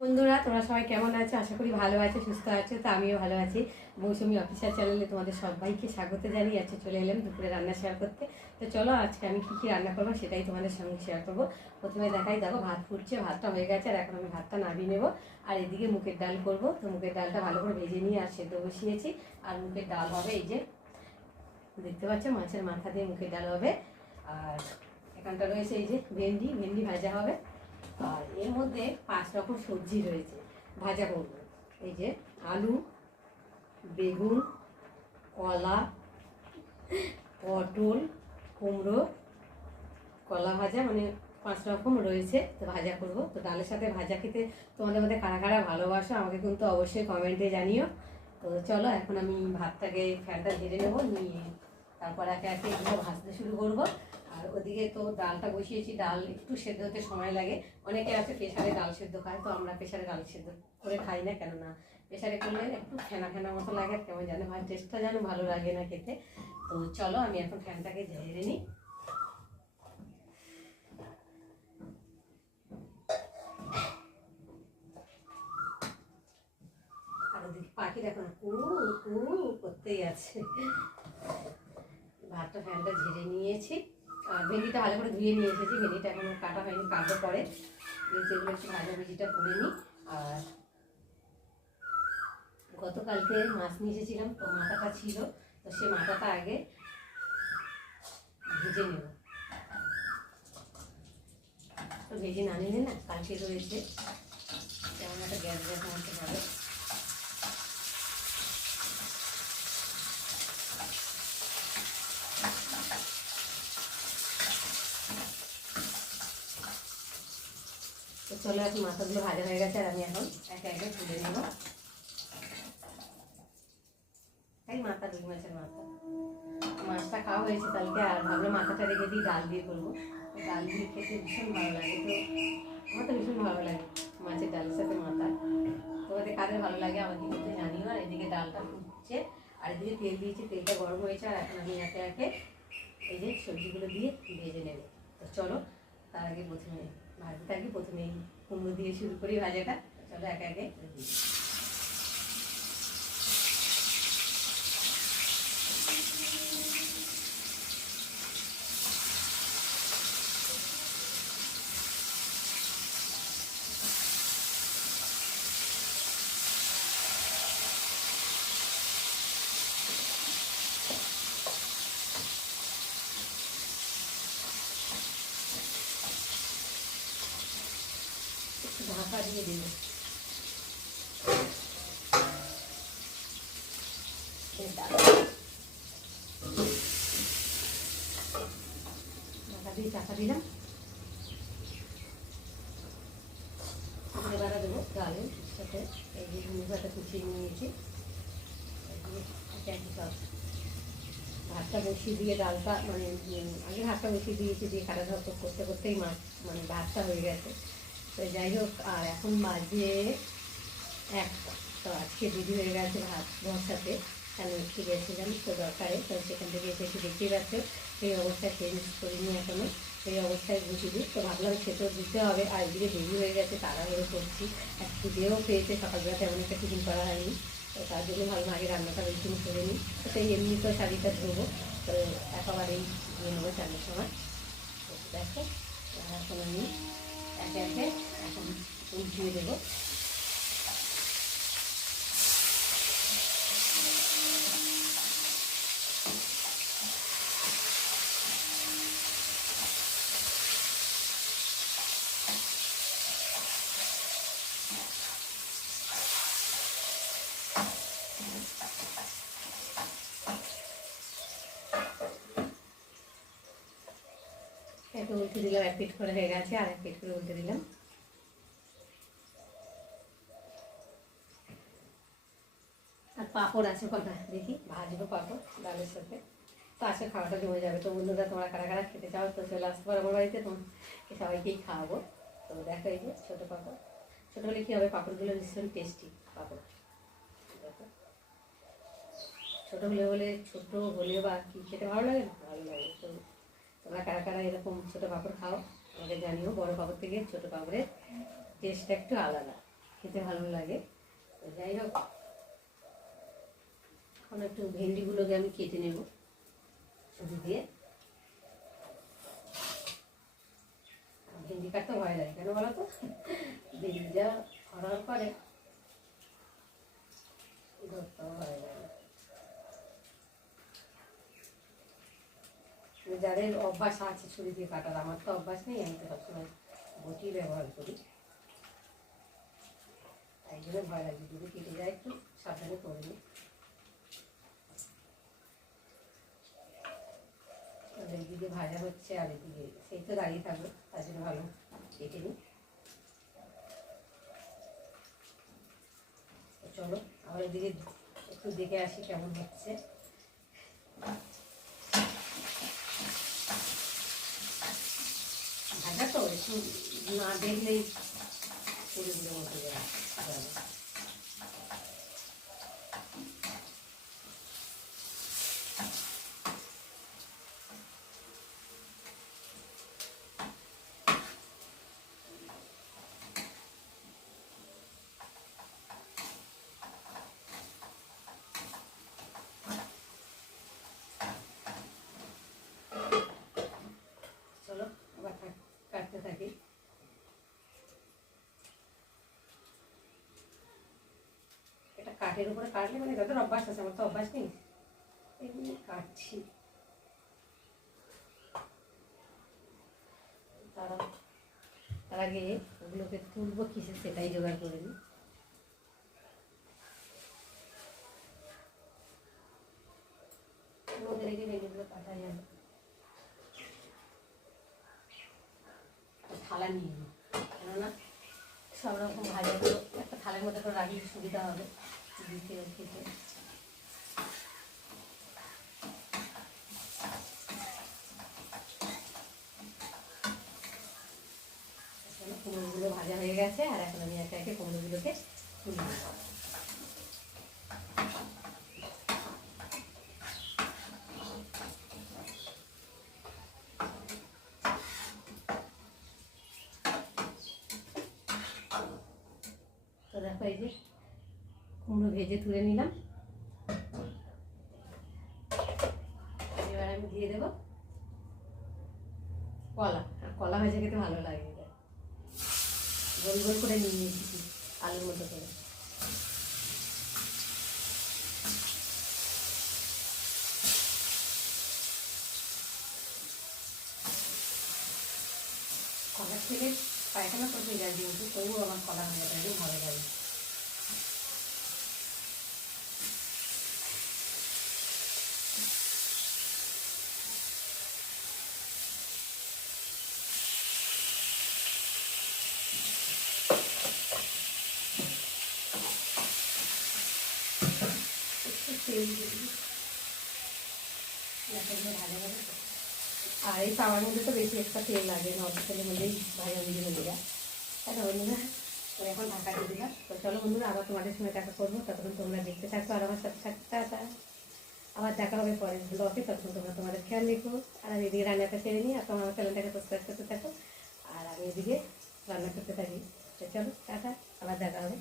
বন্ধুরা, তোমরা সবাই কেমন আছো? আশা করি ভালো আছো, সুস্থ আছো। তো আমিও ভালো আছি। মৌসুমি অফিসিয়াল চ্যানেলে তোমাদের সবাইকে স্বাগত জানিয়ে আজকে চলে এলাম দুপুরে রান্না শেয়ার করতে। তো চলো, আজকে আমি কী কী রান্না করবো সেটাই তোমাদের সঙ্গে শেয়ার করবো। প্রথমে দেখাই, দেখো ভাত ফুটছে, ভাতটা হয়ে গেছে আর এখন আমি ভাতটা নামিয়ে নেবো। আর এদিকে মুগের ডাল করবো। তো মুগের ডালটা ভালো করে ভেজে নিয়ে আর সেদ্ধ বসিয়েছি। আর মুগের ডাল হবে, এই যে দেখতে পাচ্ছ, মাছের মাথা দিয়ে মুগের ডাল হবে। আর এখানটা রয়েছে এই যে ভেন্ডি, ভেন্ডি ভাজা হবে। আর এর মধ্যে 5 রকম সবজি রয়েছে, ভাজা করবো। এই যে আলু, বেগুন, কলা, পটল, কুমড়ো, কলা ভাজা, মানে 5 রকম রয়েছে। তো ভাজা করব। তো ডালের সাথে ভাজা খেতে তোমাদের মধ্যে কারা কারা ভালোবাসো আমাকে কিন্তু অবশ্যই কমেন্টে জানিও। তো চলো, এখন আমি ভাতটাকে ফ্যানটা ঝেড়ে নেবো, নিয়ে তারপর একে একে এগুলো ভাজতে শুরু করবো। আর ওদিকে তো ডালটা বসিয়েছি, ডাল একটু সেদ্ধ হতে সময় লাগে। অনেকে আছে প্রেশারে ডাল সেদ্ধ খায়, তো আমরা প্রেশারে ডাল সেদ্ধ করে খাই না। কেননা প্রেশারে করলে একটু ফেনা ফেনা মতো লাগে, কেমন জানো ভাই, টেস্টটা যেন ভালো লাগে না খেতে। তো চলো, আমি এখন ফ্যানটাকে ঝেড়ে নিই। আর ওদিকে পাখি দেখো না, কু কু করতেই আছে। ভাতটা ফ্যানটা ঝেড়ে নিয়েছি। আর ভেন্ডিটা ভালো করে ধুয়ে নিয়ে এসেছি। ভেন্ডিটা এখনো কাটা হয়নি, কাটবো পরে। যেগুলো একটু ভাজা ভুজিটা করে নিই। আর গতকালকে মাছ নিয়ে এসেছিলাম, তো মাথাটা ছিল, তো সে মাথাটা আগে ভেজে নেব। তো ভেজে না নিলে না, কালকে রয়েছে কেমন একটা গ্যাস গ্যাস মতো হবে। তো চলো, এখন মাথাগুলো ভাজা হয়ে গেছে আর আমি এখন একে একে তুলে নেব। এই মাথা, রুই মাছের মাথা, মাছটা খাওয়া হয়েছে কালকে, আর ভাবলাম মাথাটা রেখে দিই, ডাল দিয়ে করবো। ডাল দিয়ে খেতে ভীষণ ভালো লাগে। তো আমার তো ভীষণ ভালো লাগে মাছের ডালের সাথে মাথা। তোমাদের কাদের ভালো লাগে আমাকে কিন্তু জানিও। আর এদিকে ডালটা ফুটছে, আর এদিকে তেল দিয়েছি, তেলটা গরম হয়েছে। আর এখন আমি একে একে এই যে সবজিগুলো দিয়ে ভেজে নেব। তো চলো, তার আগে প্রথমে ভাজতে আগে প্রথমে এই কুমড়ো দিয়ে শুরু করি ভাজাটা। চলো একে একে দিই। ঢাকা দিয়ে দিল, ঢাকা দিয়ে চাপা দিলাম। এবারে দেবো ডালের সাথে এই যে মুগাটা কুচিয়ে নিয়েছি। ভাতটা বসিয়ে দিয়ে ডালটা, মানে আগে ভাতটা বসিয়ে দিয়েছি, দিয়ে কাটা ধর করতে করতেই মাছ, মানে ভাতটা হয়ে গেছে। তো যাই হোক, আর এখন মাঝে একটা, তো আজকে দিদি হয়ে গেছে ভাত বসাতে। কেন একটু গেছিলাম তো দরকারে, তো সেখান থেকে এসে একটু দেখতেই পাচ্ছ সেই অবস্থায় চেঞ্জ করিনি এখনও, সেই অবস্থায় বসিয়ে দিই। তো ভাবলাম সে তো দিতে হবে, আর এদিকে দেরি হয়ে গেছে, তাড়াহুড়ো করছি। এক খিদেও পেয়েছে, সকালবেলা তেমন একটা টিফিন করা হয়নি। তো তার জন্য ভাবলাম আগে রান্নাটা ওইটুকু করে নিই। তো সেই এমনি তো শাড়িটা ধোবো, তো একেবারেই নিয়ে নেবো চালের সময়। তো দেখো, এখন আমি একে একে এখন উঠিয়ে দেবো। একটা উল্টে দিলাম, এক পিঠ করে হয়ে গেছে, আর এক পিঠ করে উল্টে দিলাম। আর পাঁপড় আছে কটা, দেখি ভাজবো পাঁপড় ডালের সাথে। তো আজকে খাওয়াটা জমে যাবে। তো বন্ধুরা, তোমরা কারা কারা খেতে চাও তো চলে আসতে পারো আমার বাড়িতে, তোমাকে সবাইকেই খাওয়াবো। তো দেখো, এই যে ছোটো পাঁপড়। ছোটো হলে কী হবে, পাঁপড়গুলো ভীষণ টেস্টি পাঁপড়। দেখো, ছোটো হলে ছোটো হলে বা কি খেতে ভালো লাগে না, ভালো লাগে। তো তোমরা কারা কারা এরকম ছোটো পাঁপড় খাও আমাকে জানিও। বড়ো পাঁপড় থেকে ছোটো পাঁপড়ের টেস্টটা একটু আলাদা। খেতে ভালো লাগে। তো যাই হোক, এখন একটু ভেন্ডিগুলোকে আমি কেটে নেব ছুরি দিয়ে। ভেন্ডি কাটতে ভয় লাগে কেন বলো তো, ভেন্ডি যা হরহর করে ধরতেও ভয় লাগে। যাদের অভ্যাস আছে ছুরি দিয়ে কাটার, আমার তো অভ্যাস নেই, আমি তো সবসময় বটি ব্যবহার করি, তাই জন্য ভয় লাগে। যদি কেটে যায় একটু সাবধানে করে নিই। একদিকে ভাজা হচ্ছে আর এদিকে সেই তো দাঁড়িয়ে থাকবে, তার জন্য ভালো কেটে নিই। চলো আবার এদিকে একটু দেখে আসি কেমন হচ্ছে। ভাজা তো একটু না দেখলেই পুরো পুরো মতো যাবে। চলো আবার কাটতে থাকি। এটা কাঠের উপরে কাটলে মানে যাদের অভ্যাস আছে, আমার তো অভ্যাস নেই, এমনি কাটছি। তার আগে ওগুলোকে তুলবো কিসে সেটাই জোগাড় করে নিই। রোদে রেখে ভেঙেগুলো কাটা যাবে। থালা নিয়ে নিই, কেননা সব রকম ভাজাগুলো একটা থালার মধ্যে করে রাখলে সুবিধা হবে দিতে খেতে। কুমড়োগুলো ভাজা হয়ে গেছে, আর এখন আমি একে একে কুমড়োগুলোকে তুলে নেব। তো দেখো এই যে কুমড়ো ভেজে তুলে নিলাম। এবার আমি দিয়ে দেবো কলা। কলা ভেজে খেতে ভালো লাগে, গোল গোল করে নিয়ে নিয়েছি আলুর মতো করে। কলার থেকে পায়খানা করতে যায় যেহেতু, তবুও আমার কলা ভাজাটাই ভালো লাগে। তেল দিয়ে আর এই তাওয়ার মধ্যে তো বেশি একটা তেল লাগে না, অল্প তেলের মধ্যেই ভাজা ভুজি হয়ে যায়। তাই না বন্ধুরা? তো এখন ঢাকা দিয়ে দিলাম। তো চলো বন্ধুরা, আবার তোমাদের সঙ্গে দেখা করবো, ততক্ষণ তোমরা দেখতে থাকো আর আমার সাথে থাকতে। আবার দেখা হবে পরের ব্লগে, তখন তোমরা তোমাদের খেয়াল রেখো। আর আমি এদিকে রান্নাটা সেরে নিই, আর তোমার আমার চ্যানেলটাকে সাবস্ক্রাইব করতে থাকো, আর আমি এদিকে রান্না করতে থাকি। তো চলো টাটা, আবার দেখা হবে।